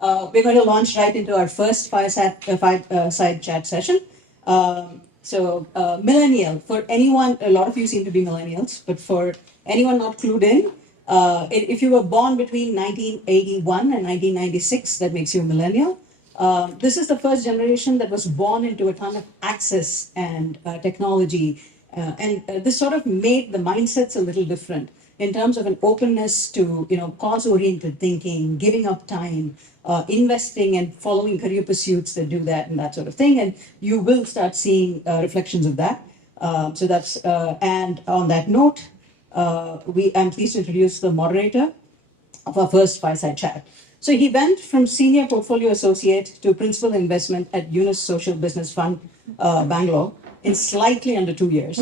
We're going to launch right into our first fireside chat session. Millennial, for anyone, a lot of you seem to be millennials, but for anyone not clued in, if you were born between 1981 and 1996, that makes you a millennial. This is the first generation that was born into a ton of access and technology, and this sort of made the mindsets a little different in terms of an openness to cause-oriented thinking, giving up time, investing and following career pursuits that do that and that sort of thing. And you will start seeing reflections of that. And on that note, I'm pleased to introduce the moderator of our first fireside chat. So he went from senior portfolio associate to principal investment at Yunus Social Business Fund, Bangalore, in slightly under 2 years.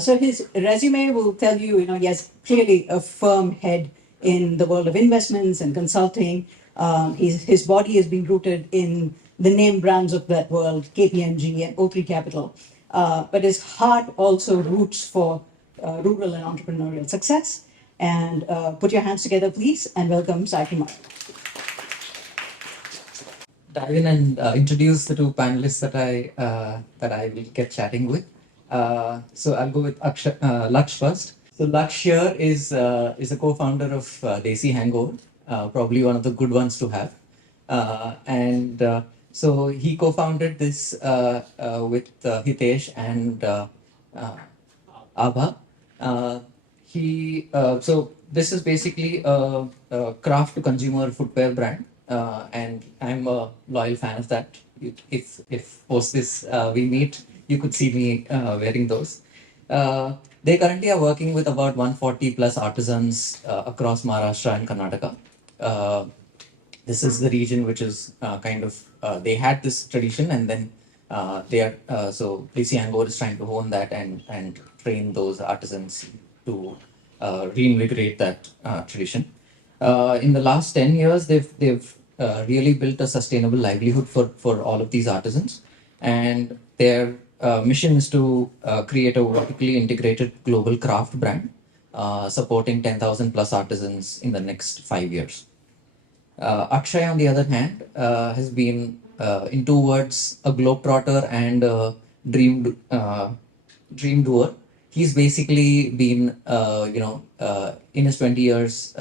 So his resume will tell you, he has clearly a firm head in the world of investments and consulting. His body has been rooted in the name brands of that world, KPMG and Oakley Capital. But his heart also roots for rural and entrepreneurial success. And put your hands together, please, and welcome Kumar. Dive in and introduce the two panelists that I will get chatting with. So I'll go with Lakshya first. So Lakshya is a co-founder of Desi Hangover, probably one of the good ones to have. So he co-founded this with Hitesh and Abha. So this is basically a craft to consumer footwear brand, and I'm a loyal fan of that. If post this we meet, you could see me wearing those. They currently are working with about 140 plus artisans across Maharashtra and Karnataka. This is the region which is they had this tradition, and then so Desi Hangover is trying to hone that and train those artisans to reinvigorate that tradition. In the last 10 years, they've really built a sustainable livelihood for all of these artisans, and their mission is to create a vertically integrated global craft brand, supporting 10,000 plus artisans in the next 5 years. Akshai, on the other hand, has been, in two words, a globetrotter and a dream doer. He's basically been, in his 20 years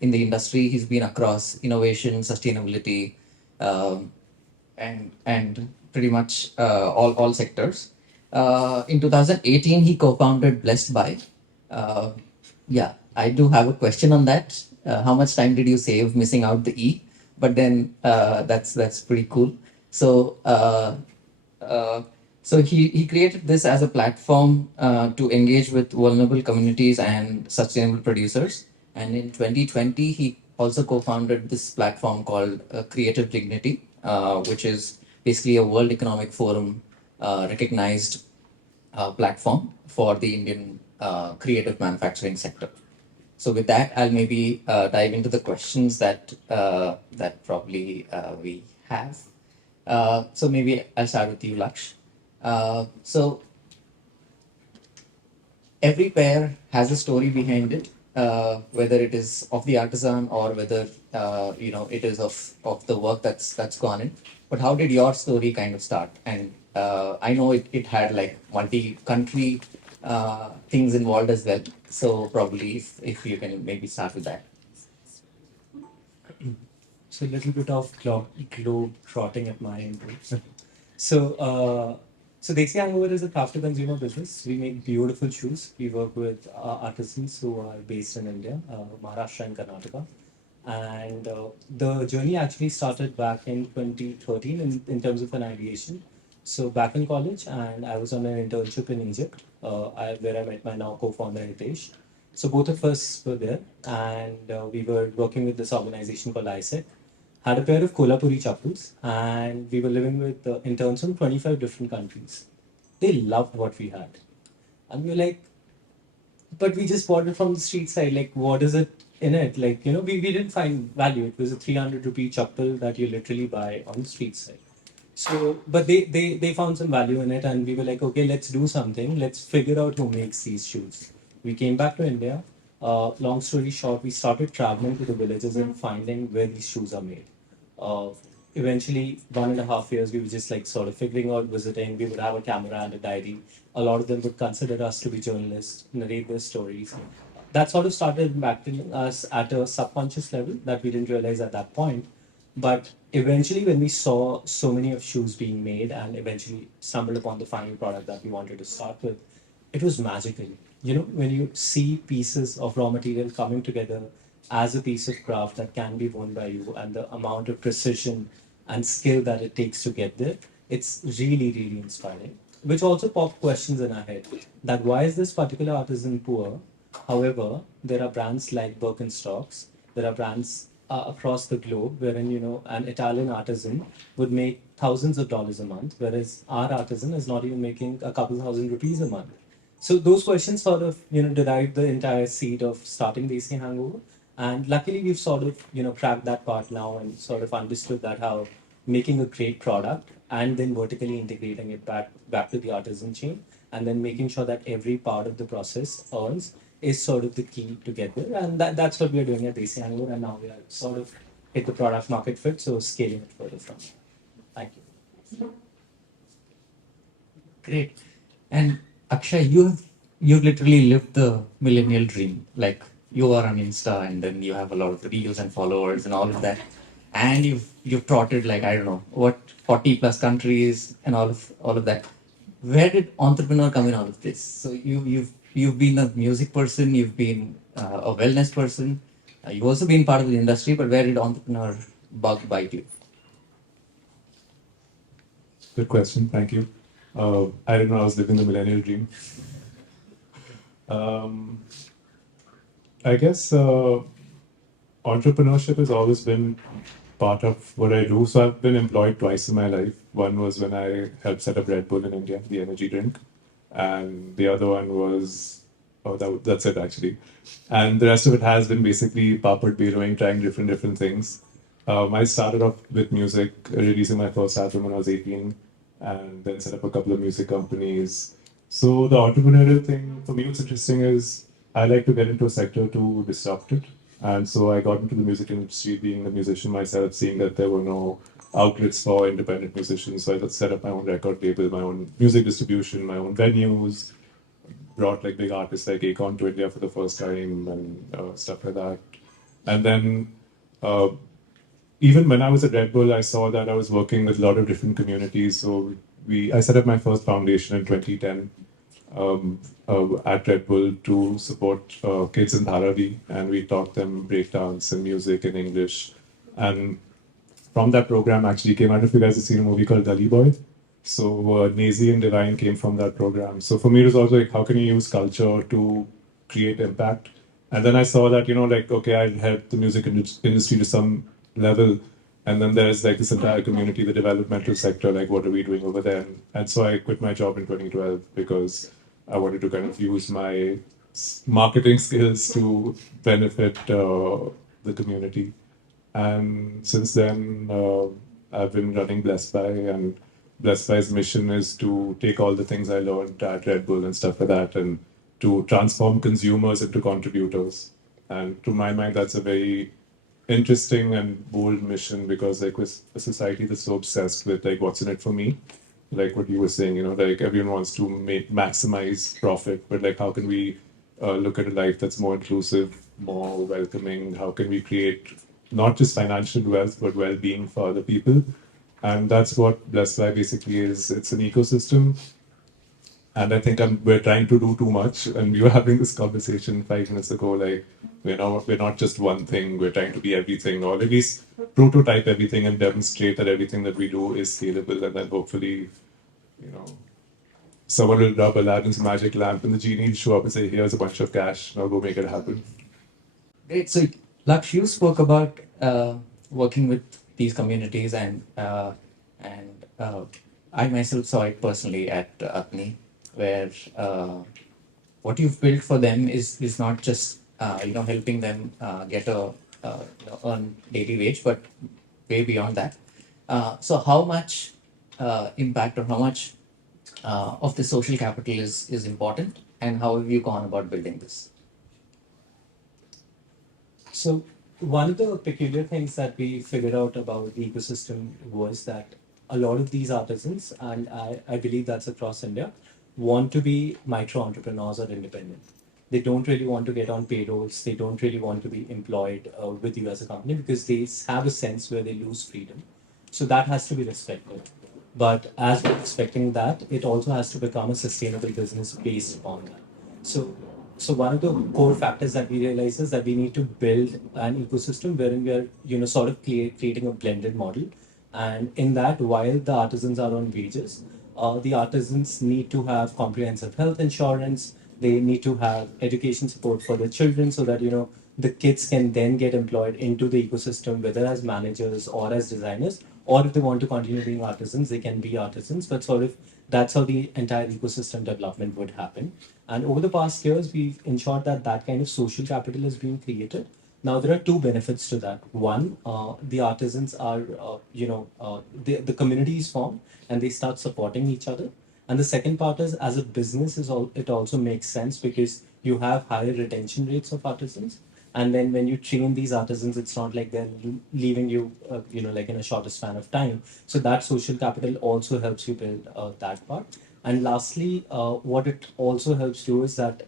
in the industry, he's been across innovation, sustainability, and pretty much all sectors. In 2018, he co-founded BlessdBuy. Yeah, I do have a question on that. How much time did you save missing out the E? But then that's pretty cool. So he created this as a platform to engage with vulnerable communities and sustainable producers. And in 2020, he also co-founded this platform called Creative Dignity, which is basically a World Economic Forum recognized platform for the Indian creative manufacturing sector. So with that, I'll maybe dive into the questions that probably we have. So maybe I'll start with you, Laksh. So every pair has a story behind it, whether it is of the artisan or whether it is of the work that's gone in. But how did your story kind of start? And I know it had like multi-country things involved as well. So probably if you can maybe start with that. So a little bit of globe trotting at my end. So Desi Hangover is a craft to consumer business. We make beautiful shoes. We work with artisans who are based in India, Maharashtra and Karnataka. And the journey actually started back in 2013 in terms of an ideation. So back in college, and I was on an internship in Egypt, where I met my now co-founder Hitesh. So both of us were there, and we were working with this organization called ISEC. Had a pair of Kolhapuri chappals, and we were living with interns from 25 different countries. They loved what we had, and we were like, but we just bought it from the street side. Like, what is it in it? Like, we didn't find value. It was a 300 rupee chappal that you literally buy on the street side. So, but they found some value in it, and we were like, okay, let's do something. Let's figure out who makes these shoes. We came back to India. Long story short, we started traveling to the villages and finding where these shoes are made. Uh, Eventually, 1.5 years, we were just like sort of figuring out, visiting. We would have a camera and a diary. A lot of them would consider us to be journalists, narrate their stories. That sort of started impacting us at a subconscious level that we didn't realize at that point. But eventually, when we saw so many of shoes being made and eventually stumbled upon the final product that we wanted to start with, it was magical. You know, when you see pieces of raw material coming together as a piece of craft that can be worn by you and the amount of precision and skill that it takes to get there, it's really, really inspiring. Which also popped questions in our head that why is this particular artisan poor? However, there are brands like Birkenstocks, there are brands across the globe wherein, you know, an Italian artisan would make thousands of dollars a month, whereas our artisan is not even making a couple thousand rupees a month. So those questions sort of, you know, derived the entire seed of starting Desi Hangover. And luckily we've sort of, you know, cracked that part now and sort of understood that how making a great product and then vertically integrating it back to the artisan chain and then making sure that every part of the process earns is sort of the key to get there. And that's what we're doing at Desi Hangover, and now we are sort of hit the product market fit, so scaling it further from there. Thank you. Great. And Akshay, you've literally lived the millennial dream. Like you are on Insta and then you have a lot of reels and followers and all of that. And you've trotted like I don't know what 40 plus countries and all of that. Where did entrepreneur come in all of this? So you've been a music person, you've been a wellness person, you've also been part of the industry, but where did entrepreneur bug bite you? Good question. Thank you. I didn't know I was living the millennial dream. Um, I guess entrepreneurship has always been part of what I do. So I've been employed twice in my life. One was when I helped set up Red Bull in India, the energy drink, and the other one was that's it actually. And the rest of it has been basically papad billowing, trying different things. I started off with music, releasing my first album when I was 18, and then set up a couple of music companies. So the entrepreneurial thing for me, what's interesting is I like to get into a sector to disrupt it. And so I got into the music industry, being a musician myself, seeing that there were no outlets for independent musicians. So I just set up my own record label, my own music distribution, my own venues, brought like big artists like Akon to India for the first time and stuff like that. And then uh, even when I was at Red Bull, I saw that I was working with a lot of different communities. So I set up my first foundation in 2010 at Red Bull to support kids in Dharavi, and we taught them breakdance and music in English. And from that program actually came, I don't know if you guys have seen a movie called Gully Boy. So Nazi and Divine came from that program. So for me, it was also like, how can you use culture to create impact? And then I saw that, you know, like, okay, I'll help the music industry to some level. And then there's like this entire community, the developmental sector, like what are we doing over there? And so I quit my job in 2012 because I wanted to kind of use my marketing skills to benefit the community. And since then, I've been running BlessdBuy, and BlessdBuy's mission is to take all the things I learned at Red Bull and stuff like that, and to transform consumers into contributors. And to my mind, that's a very interesting and bold mission because, like, with a society that's so obsessed with like what's in it for me, like what you were saying, you know, like everyone wants to maximize profit, but like how can we look at a life that's more inclusive, more welcoming? How can we create not just financial wealth but well-being for other people? And that's what BlessdBuy basically is. It's an ecosystem, and I think we're trying to do too much. And we were having this conversation 5 minutes ago. Like we're not just one thing. We're trying to be everything, or at least prototype everything and demonstrate that everything that we do is scalable. And then hopefully, you know, someone will rub Aladdin's magic lamp, and the genie will show up and say, "Here's a bunch of cash. Now go make it happen." Great. So, Laksh, you spoke about working with these communities, and I myself saw it personally at Agni, where what you've built for them is not just helping them get a earn daily wage, but way beyond that. So, how much impact or how much of the social capital is important, and how have you gone about building this? So one of the peculiar things that we figured out about the ecosystem was that a lot of these artisans, and I believe that's across India, want to be micro entrepreneurs or independent. They don't really want to get on payrolls. They don't really want to be employed with you as a company because they have a sense where they lose freedom. So that has to be respected. But as we're expecting that, it also has to become a sustainable business based on that. So, so one of the core factors that we realize is that we need to build an ecosystem wherein we are, sort of creating a blended model. And in that, while the artisans are on wages, the artisans need to have comprehensive health insurance. They need to have education support for their children so that, the kids can then get employed into the ecosystem, whether as managers or as designers, or if they want to continue being artisans, they can be artisans. But sort of that's how the entire ecosystem development would happen. And over the past years, we've ensured that that kind of social capital is being created. Now, there are two benefits to that. One, the artisans are, the community is formed and they start supporting each other. And the second part is, as a business, it also makes sense because you have higher retention rates of artisans. And then when you train these artisans, it's not like they're leaving you, like in a shorter span of time. So that social capital also helps you build that part. And lastly, what it also helps do is that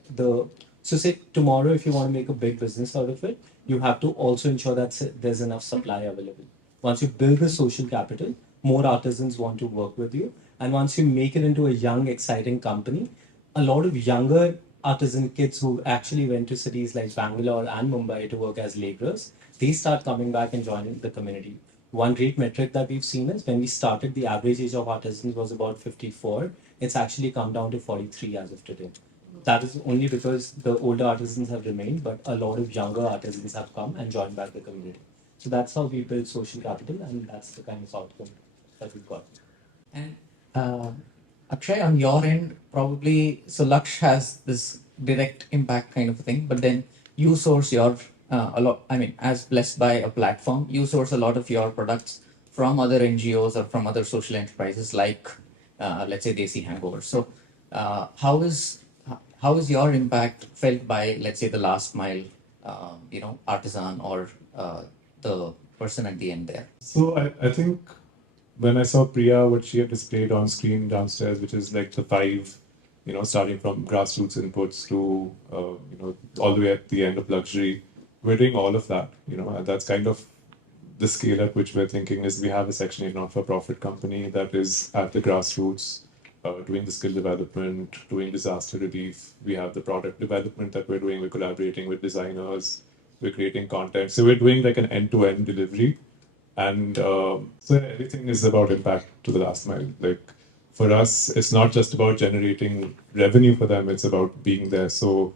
so say tomorrow, if you want to make a big business out of it, you have to also ensure that there's enough supply available. Once you build the social capital, more artisans want to work with you. And once you make it into a young, exciting company, a lot of younger artisan kids who actually went to cities like Bangalore and Mumbai to work as laborers, they start coming back and joining the community. One great metric that we've seen is when we started, the average age of artisans was about 54. It's actually come down to 43 as of today. That is only because the older artisans have remained, but a lot of younger artisans have come and joined back the community. So that's how we build social capital, and that's the kind of outcome that we've got. And uh, Akshay, on your end, probably so Laksh has this direct impact kind of a thing, but then you source your a lot. I mean, as blessed by a platform, you source a lot of your products from other NGOs or from other social enterprises like, let's say, Desi Hangover. So, how is your impact felt by, let's say, the last mile, artisan or the person at the end there? So I think when I saw Priya, what she had displayed on screen downstairs, which is like the five, starting from grassroots inputs to, all the way at the end of luxury, we're doing all of that, and that's kind of the scale at which we're thinking is we have a Section 8 not-for-profit company that is at the grassroots, doing the skill development, doing disaster relief. We have the product development that we're doing. We're collaborating with designers. We're creating content. So we're doing like an end-to-end delivery. And so everything is about impact to the last mile. Like for us, it's not just about generating revenue for them, it's about being there. So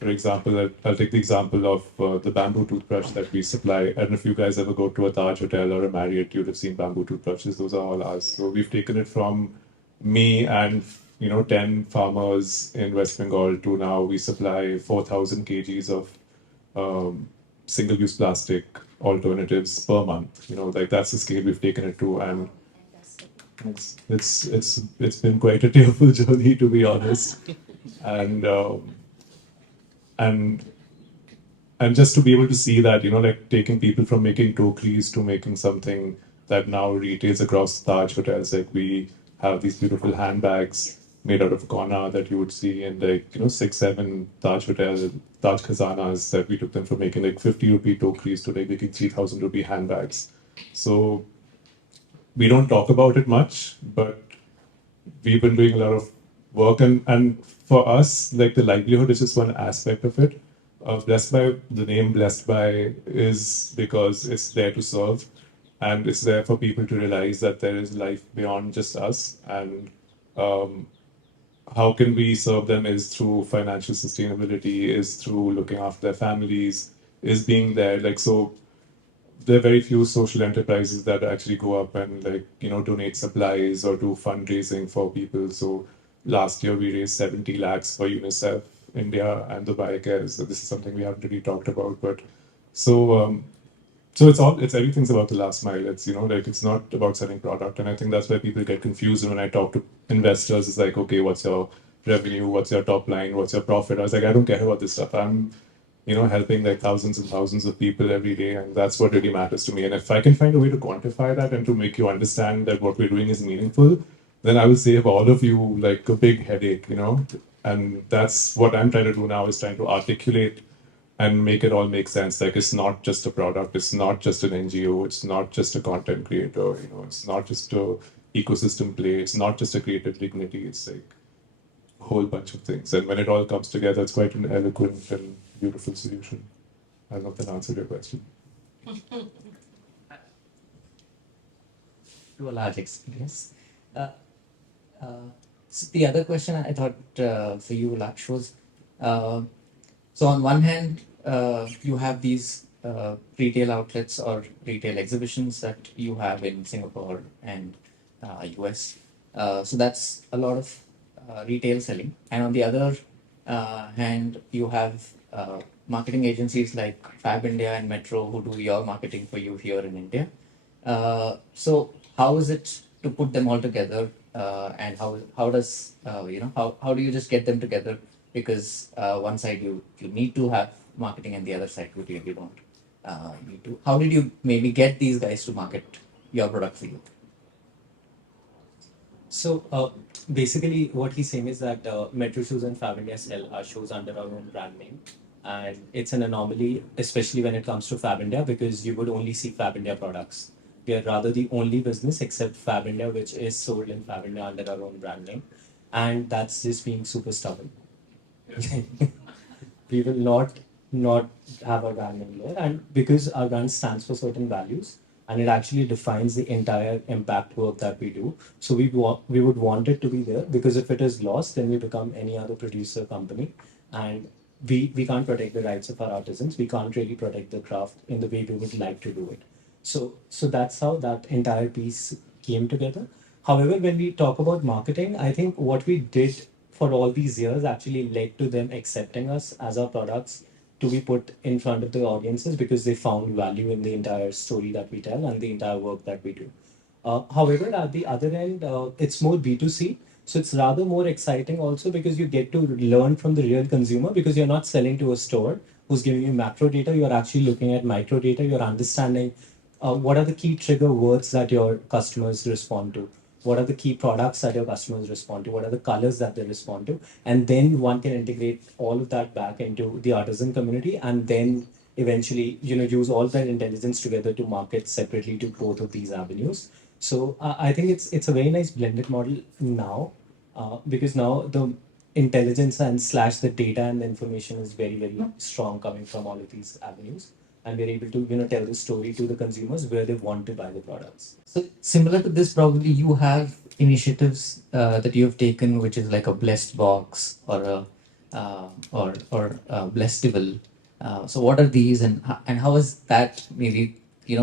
for example, I'll take the example of the bamboo toothbrush that we supply. I don't know if you guys ever go to a Taj hotel or a Marriott, you'd have seen bamboo toothbrushes. Those are all ours. So we've taken it from me and 10 farmers in West Bengal to now we supply 4,000 kgs of single-use plastic alternatives per month. Like that's the scale we've taken it to, and it's been quite a tearful journey, to be honest. And and and just to be able to see that, like taking people from making tokeries to making something that now retails across Taj hotels. Like we have these beautiful handbags made out of Kona that you would see in like, 6, 7 Taj hotels, Taj Khazanas, that we took them from making like 50 rupee tokeries to like making 3,000 rupee handbags. So we don't talk about it much, but we've been doing a lot of work, and for us, like the livelihood is just one aspect of it. BlessdBuy, the name BlessdBuy is because it's there to serve, and it's there for people to realize that there is life beyond just us. And how can we serve them is through financial sustainability, is through looking after their families, is being there. Like so, there are very few social enterprises that actually go up and donate supplies or do fundraising for people. So last year we raised 70 lakhs for UNICEF India and the Biocare. So this is something we haven't really talked about, but so so it's everything's about the last mile. It's it's not about selling product, and I think that's where people get confused. And when I talk to investors, it's like, okay, what's your revenue? What's your top line? What's your profit? I was like, I don't care about this stuff. helping like thousands and thousands of people every day. And that's what really matters to me. And if I can find a way to quantify that and to make you understand that what we're doing is meaningful, then I will save all of you like a big headache. And that's what I'm trying to do now, is trying to articulate and make it all make sense. Like, it's not just a product, it's not just an NGO, it's not just a content creator, it's not just a ecosystem play, it's not just a creative dignity, it's like a whole bunch of things. And when it all comes together, it's quite an eloquent and beautiful solution. I hope that answered your question. To a large extent, yes. So the other question I thought for you, Lakshya, was so on one hand, you have these retail outlets or retail exhibitions that you have in Singapore and US. So that's a lot of retail selling. And on the other hand, you have marketing agencies like Fab India and Metro who do your marketing for you here in India. So how is it to put them all together, and how does how do you just get them together? Because one side you need to have marketing, and the other side you don't need to. How did you maybe get these guys to market your product for you? So basically, what he's saying is that Metro Shoes and Fab India sell our shoes under our own brand name, and it's an anomaly, especially when it comes to Fab India, because you would only see Fab India products. We are rather the only business except Fab India which is sold in Fab India under our own brand name, and that's just being super stubborn. We will not have our brand name there, and because our brand stands for certain values, and it actually defines the entire impact work that we do. So we would want it to be there, because if it is lost, then we become any other producer company, and we can't protect the rights of our artisans. We can't really protect the craft in the way we would like to do it. So that's how that entire piece came together. However, when we talk about marketing, I think what we did for all these years actually led to them accepting us as our products to be put in front of the audiences, because they found value in the entire story that we tell and the entire work that we do. However, at the other end, it's more B2C. So it's rather more exciting also, because you get to learn from the real consumer, because you're not selling to a store who's giving you macro data. You're actually looking at micro data. You're understanding what are the key trigger words that your customers respond to, what are the key products that your customers respond to, what are the colors that they respond to, and then one can integrate all of that back into the artisan community, and then eventually use all that intelligence together to market separately to both of these avenues. So I think it's a very nice blended model now, because now the intelligence and slash the data and the information is very very strong coming from all of these avenues, and we're able to tell the story to the consumers where they want to buy the products. So similar to this, probably you have initiatives that you have taken, which is like a blessed box or a blessedible. So what are these, and how has that maybe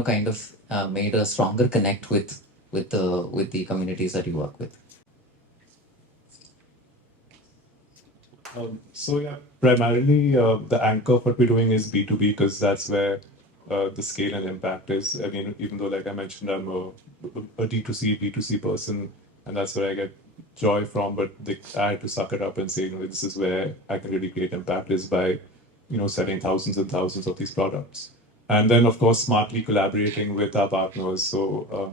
kind of made a stronger connect with the communities that you work with? So yeah, primarily the anchor of what we're doing is B2B, because that's where the scale and impact is. I mean, even though, like I mentioned, I'm a D2C, B2C person, and that's where I get joy from, but I had to suck it up and say, this is where I can really create impact, is by, selling thousands and thousands of these products. And then, of course, smartly collaborating with our partners. So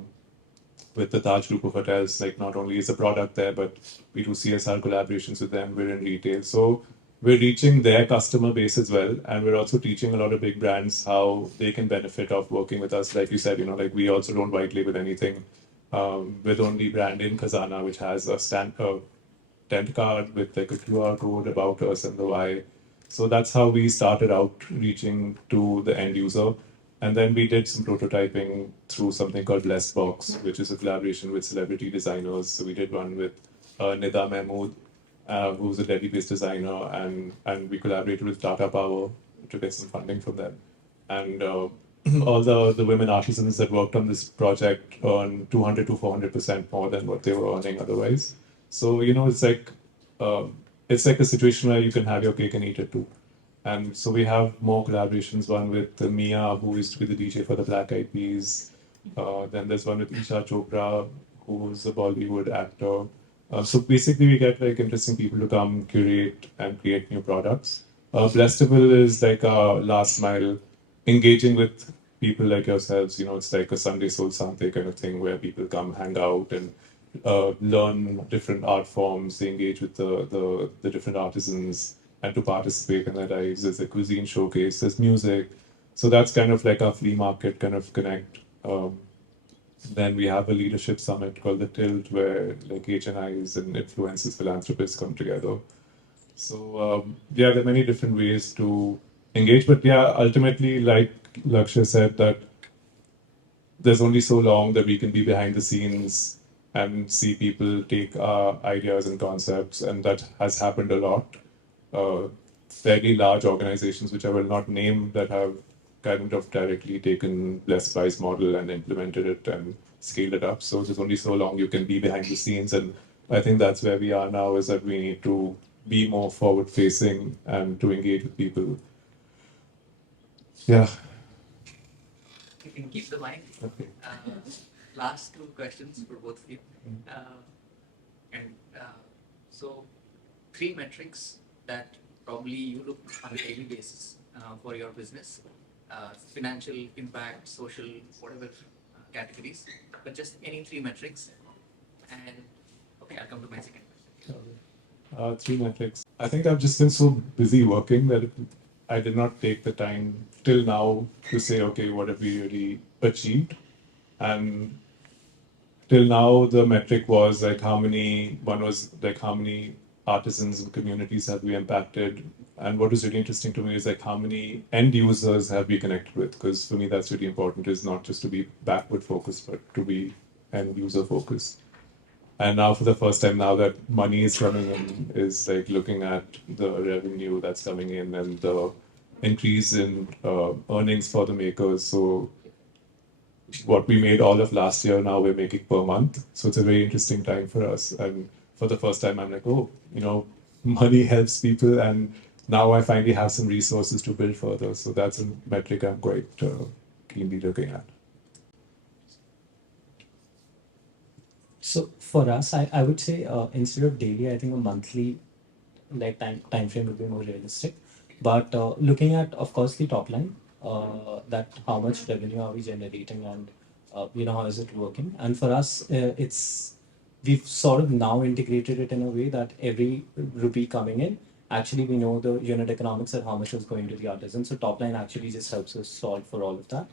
with the Taj group of hotels, like, not only is the product there, but we do CSR collaborations with them. We're in retail. So we're reaching their customer base as well. And we're also teaching a lot of big brands how they can benefit of working with us. Like you said, like, we also don't white label anything. With only brand in Khazana, which has a tent card with like a QR code about us and the why. So that's how we started out reaching to the end user. And then we did some prototyping through something called BlessdBox, which is a collaboration with celebrity designers. So we did one with Nida Mahmood, who's a Delhi-based designer, and we collaborated with Tata Power to get some funding from them. And all the women artisans that worked on this project earned 200 to 400% more than what they were earning otherwise. So it's like a situation where you can have your cake and eat it too. And so we have more collaborations, one with Mia, who used to be the DJ for the Black Eyed Peas. Then there's one with Isha Chopra, who's a Bollywood actor. So basically we get like interesting people to come curate and create new products. BlessdBuy is like a last mile engaging with people like yourselves. You know, it's like a Sunday Soul Sante kind of thing where people come hang out and learn different art forms. They engage with the different artisans and to participate in their lives. There's a cuisine showcase. There's music. So that's kind of like our flea market kind of connect. Then we have a leadership summit called the Tilt, where like HNIs and influencers, philanthropists come together. So yeah, there are many different ways to engage, but yeah, ultimately, like Lakshya said, that there's only so long that we can be behind the scenes and see people take ideas and concepts, and that has happened a lot. Fairly large organizations, which I will not name, that have kind of directly taken BlessdBuy's model and implemented it and scaled it up. So there's only so long you can be behind the scenes, and I think that's where we are now. Is that we need to be more forward facing and to engage with people. Yeah. You can keep the mic. Okay. Last two questions for both of you. And so, three metrics that probably you look on a daily basis for your business: financial impact, social, whatever categories, but just any three metrics. And okay, I'll come to my second question. Three metrics. I think I've just been so busy working that I did not take the time till now to say, okay, what have we really achieved? And till now, the metric was like one was like how many artisans and communities have we impacted? And what was really interesting to me is like how many end users have we connected with? Because for me, that's really important, is not just to be backward focused, but to be end user focused. And now, for the first time, now that money is coming in, is like looking at the revenue that's coming in and the increase in earnings for the makers. So, what we made all of last year, now we're making per month. So, it's a very interesting time for us. And for the first time, I'm like, oh, money helps people. And now I finally have some resources to build further. So, that's a metric I'm quite keenly looking at. So for us, I would say instead of daily, I think a monthly like time frame would be more realistic. But looking at, of course, the top line, that how much revenue are we generating, and how is it working? And for us, we've sort of now integrated it in a way that every rupee coming in, actually we know the unit economics and how much is going to the artisan. So top line actually just helps us solve for all of that.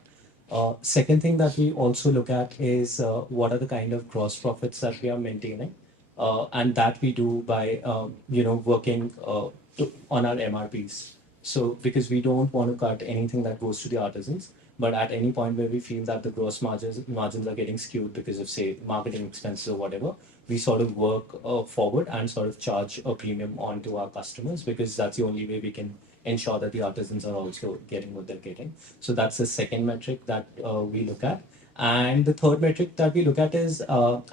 Second thing that we also look at is what are the kind of gross profits that we are maintaining, and that we do by working on our MRPs. So because we don't want to cut anything that goes to the artisans, but at any point where we feel that the gross margins are getting skewed because of, say, marketing expenses or whatever, we sort of work forward and sort of charge a premium onto our customers, because that's the only way we can ensure that the artisans are also getting what they're getting. So that's the second metric that we look at. And the third metric that we look at is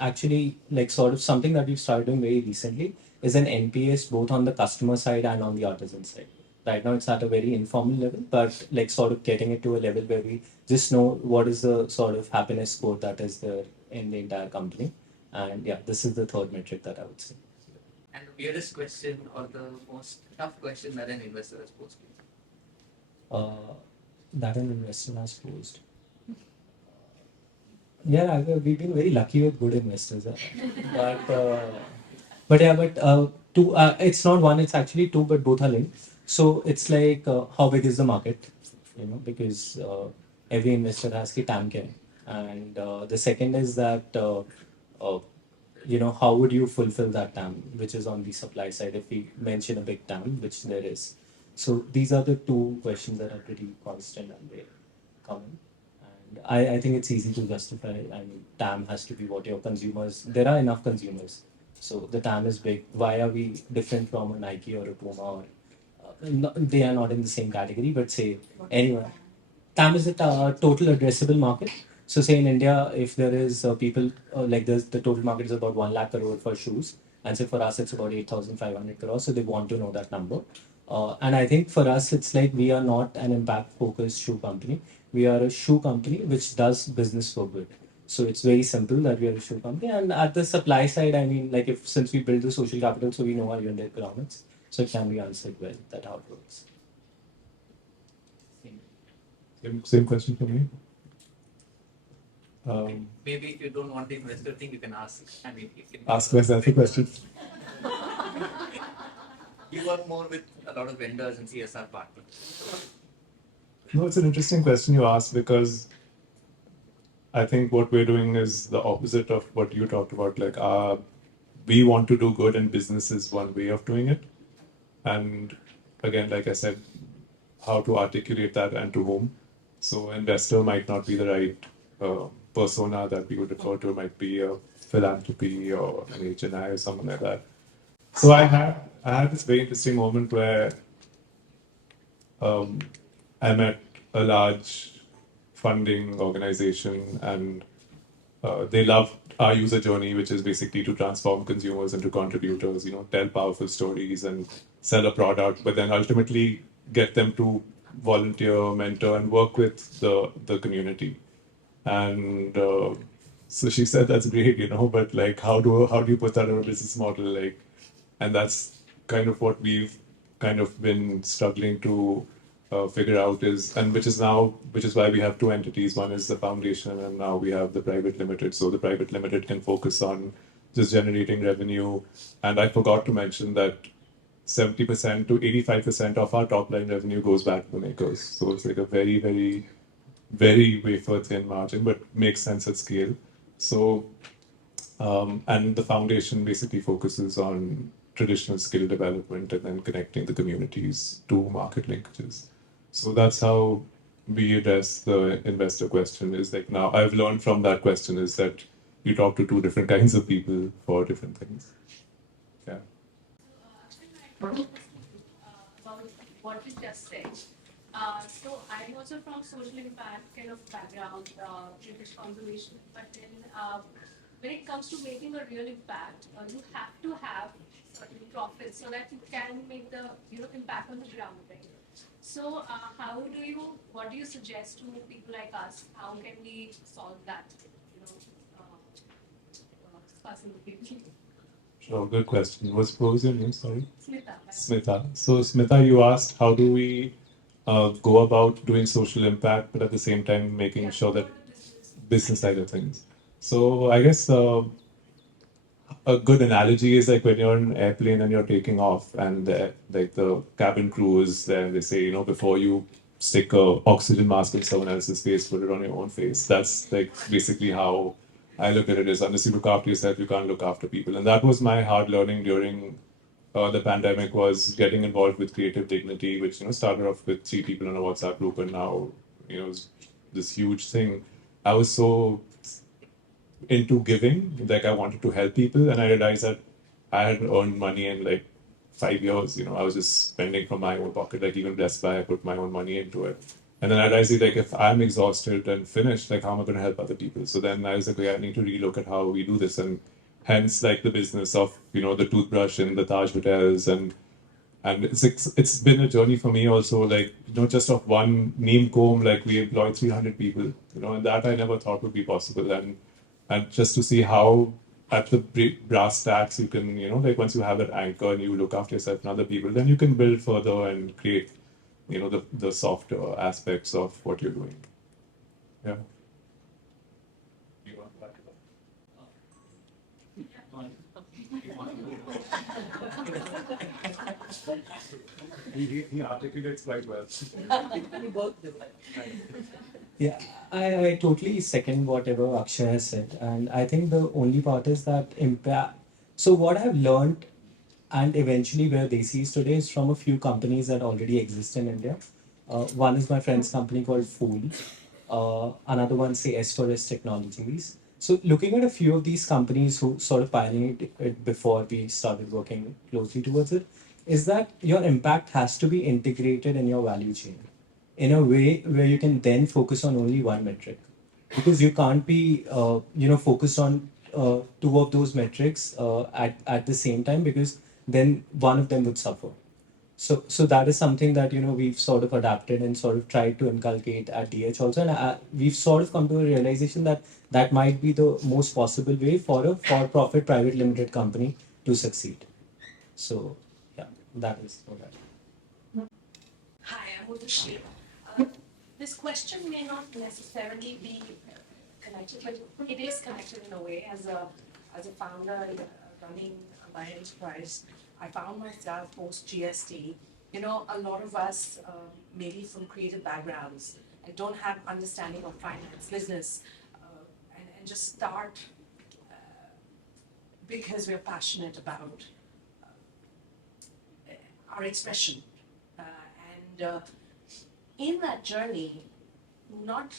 actually like sort of something that we've started doing very recently, is an NPS both on the customer side and on the artisan side. Right now it's at a very informal level, but like sort of getting it to a level where we just know what is the sort of happiness score that is there in the entire company. And yeah, this is the third metric that I would say. And the weirdest question or the most tough question that an investor has posed to you? That an investor has posed. Yeah, we've been very lucky with good investors, but yeah, two. It's not one; it's actually two, but both are linked. So it's like how big is the market? Because every investor has ki TAM kya hai. And the second is that uh, how would you fulfill that TAM, which is on the supply side, if we mention a big TAM, which there is. So these are the two questions that are pretty constant and they come in. And I think it's easy to justify. I mean, TAM has to be what your consumers, there are enough consumers. So the TAM is big. Why are we different from a Nike or a Puma? Or they are not in the same category, but say anyone. TAM is the total addressable market. So say in India, if there is people like this, the total market is about 1 lakh crore for shoes. And say for us, it's about 8,500 crores. So they want to know that number. And I think for us, it's like we are not an impact focused shoe company. We are a shoe company which does business for good. So it's very simple that we are a shoe company. And at the supply side, I mean, like since we build the social capital, so we know our unit economics. So it can be answered well that how it works. Same question for me. Maybe if you don't want the investor thing, you can ask. I mean, you can Ask myself a question. You work more with a lot of vendors and CSR partners. No, it's an interesting question you asked because I think what we're doing is the opposite of what you talked about. Like, we want to do good, and business is one way of doing it. And again, like I said, how to articulate that and to whom. So, investor might not be the right persona that we would refer to. It might be a philanthropy or an HNI or someone like that. So, I had this very interesting moment where I met a large funding organization, and they loved our user journey, which is basically to transform consumers into contributors, tell powerful stories and sell a product, but then ultimately get them to volunteer, mentor, and work with the community. And so she said, "That's great, but like, how do you put that in a business model?" Like, and that's kind of what we've kind of been struggling to figure out and which is why we have two entities. One is the foundation, and now we have the private limited. So the private limited can focus on just generating revenue. And I forgot to mention that 70% to 85% of our top line revenue goes back to the makers. So it's like a very, very, very wafer thin margin, but makes sense at scale. So and the foundation basically focuses on traditional skill development and then connecting the communities to market linkages. So that's how we address the investor question. Is like, now I've learned from that question is that you talk to two different kinds of people for different things. Yeah. About what you just said. So I'm also from social impact kind of background, British conservation, but then when it comes to making a real impact, you have to have certain profits so that you can make the impact on the ground, right? So what do you suggest to people like us? How can we solve that? Discussing with people. Sure, good question. What was your name? Sorry. Smita. Smita. So, Smita, you asked how do we go about doing social impact, but at the same time making sure that business side of things. So, I guess a good analogy is like when you're in an airplane and you're taking off, and like the cabin crew is there, and they say, before you stick a oxygen mask in someone else's face, put it on your own face. That's like basically how I look at it. Is unless you look after yourself, you can't look after people. And that was my hard learning during the pandemic, was getting involved with Creative Dignity, which started off with 3 people in a WhatsApp group, and now is this huge thing. I was so into giving, like I wanted to help people, and I realized that I had earned money in like 5 years. I was just spending from my own pocket. Like even BlessdBuy, I put my own money into it. And then I realized like if I'm exhausted and finished, like how am I going to help other people? So then I was like, okay, I need to relook at how we do this, and hence like the business of the toothbrush in the Taj hotels, and it's been a journey for me also. Like just of one neem comb, like we employ 300 people. And that I never thought would be possible, and just to see how at the brass tacks you can like once you have that anchor and you look after yourself and other people, then you can build further and create the softer aspects of what you're doing. Yeah. You want to he articulates quite well. We both do. Yeah, I totally second whatever Akshay has said. And I think the only part is that impact. So, what I've learned and eventually where Desi is today is from a few companies that already exist in India. One is my friend's company called Fool. Another one, say, S4S Technologies. So, looking at a few of these companies who sort of pioneered it before we started working closely towards it, is that your impact has to be integrated in your value chain in a way where you can then focus on only one metric, because you can't be focused on two of those metrics at the same time, because then one of them would suffer. So that is something that we've sort of adapted and sort of tried to inculcate at DH also, and we've sort of come to a realization that that might be the most possible way for a for-profit private limited company to succeed. So yeah, that is what I. Hi, I'm Udushi. this question may not necessarily be connected, but it is connected in a way. As a founder running my enterprise, I found myself post GST. You know, a lot of us maybe from creative backgrounds and don't have understanding of finance, business, and just start because we're passionate about our expression. And in that journey, not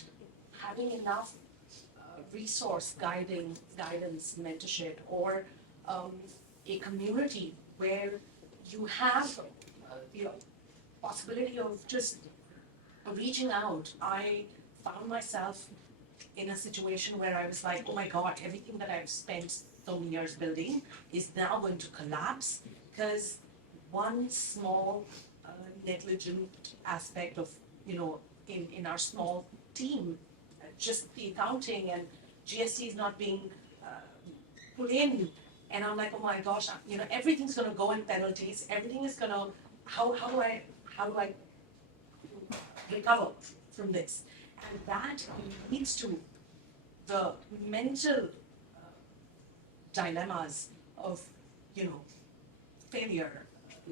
having enough resource, guidance, mentorship, or a community where you have the possibility of just reaching out, I found myself in a situation where I was like, oh my God, everything that I've spent so many years building is now going to collapse because one small negligent aspect of, you know, in our small team, just the accounting and GST is not being put in. And I'm like, oh my gosh, you know, everything's gonna go in penalties, everything is gonna, how do I recover from this? And that leads to the mental dilemmas of, you know, failure,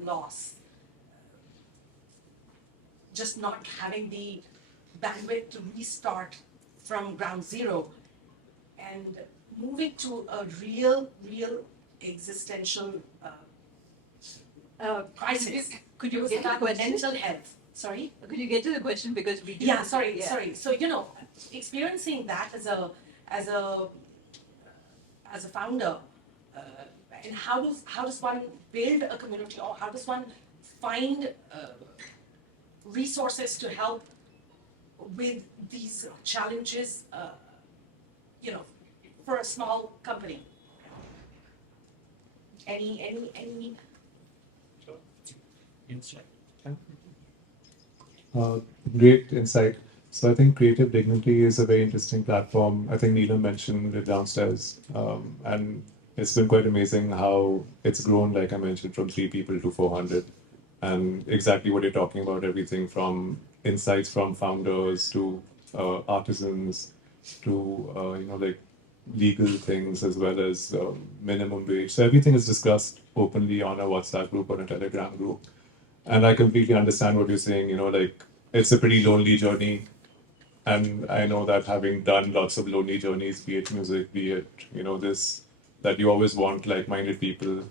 loss, just not having the bandwidth to restart from ground zero and moving to a real existential crisis. Could you Was get to the that question? mental health? Sorry? Could you get to the question because we do. Yeah, sorry. So, you know, experiencing that as a founder, and how does one build a community, or how does one find resources to help with these challenges, you know, for a small company? Any Great insight. So I think Creative Dignity is a very interesting platform. I think Neelam mentioned it downstairs, and it's been quite amazing how it's grown. Like I mentioned, from 3 people to 400, and exactly what you're talking about. Everything from insights from founders to artisans to you know, like legal things, as well as minimum wage. So everything is discussed openly on a WhatsApp group or a Telegram group. And I completely understand what you're saying. You know, like it's a pretty lonely journey. And I know that having done lots of lonely journeys, be it music, be it, you know, this, that you always want like-minded people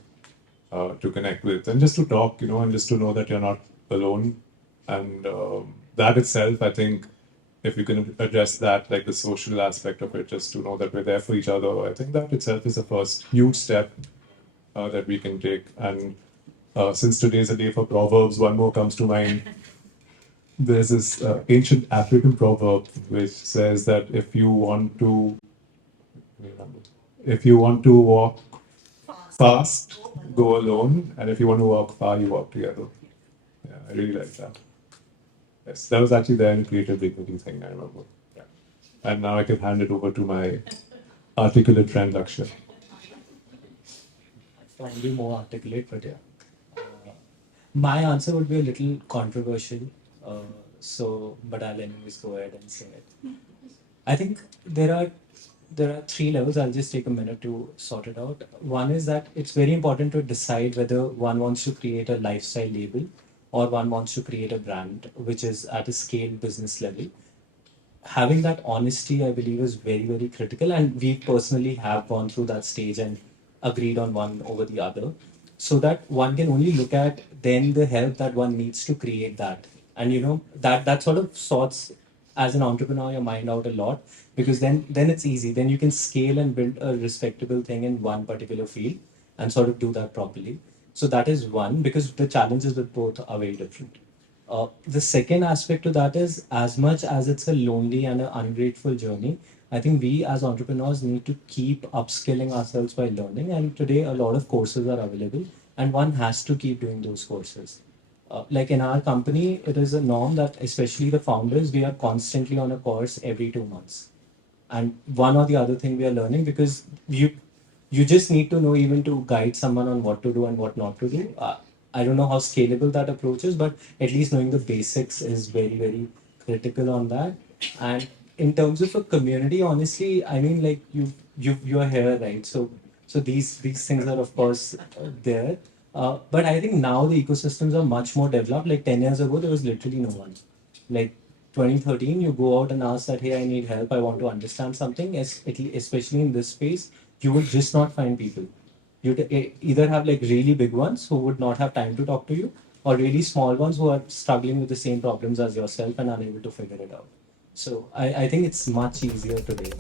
to connect with and just to talk, you know, and just to know that you're not alone. And that itself, I think, if you can address that, like the social aspect of it, just to know that we're there for each other, I think that itself is the first huge step that we can take. And since today's a day for proverbs, one more comes to mind. There's this ancient African proverb which says that if you want to walk fast, go alone, and if you want to walk far, you walk together. Yeah, I really like that. Yes, that was actually the Creative Dignity thing, I remember. Yeah. And now I can hand it over to my articulate friend Lakshya. Finally more articulate, but yeah. My answer would be a little controversial, but I'll anyways go ahead and say it. I think there are 3 levels. I'll just take a minute to sort it out. One is that it's very important to decide whether one wants to create a lifestyle label or one wants to create a brand, which is at a scale business level. Having that honesty, I believe, is very critical, and we personally have gone through that stage and agreed on one over the other, so that one can only look at then the help that one needs to create that. And you know, that sort of sorts, as an entrepreneur, your mind out a lot, because then it's easy. Then you can scale and build a respectable thing in one particular field and sort of do that properly. So that is one, because the challenges with both are very different. The second aspect to that is, as much as it's a lonely and an ungrateful journey, I think we as entrepreneurs need to keep upskilling ourselves by learning. And today, a lot of courses are available, and one has to keep doing those courses. Like in our company, it is a norm that, especially the founders, we are constantly on a course every 2 months. And one or the other thing we are learning, because you just need to know, even to guide someone on what to do and what not to do. I don't know how scalable that approach is, but at least knowing the basics is very critical on that. And in terms of a community, honestly, I mean, like you're here, right? So these things are of course there. But I think now the ecosystems are much more developed. Like 10 years ago, there was literally no one. Like 2013, you go out and ask that, hey, I need help, I want to understand something, especially in this space, you would just not find people. You'd either have like really big ones who would not have time to talk to you, or really small ones who are struggling with the same problems as yourself and unable to figure it out. So I think it's much easier today.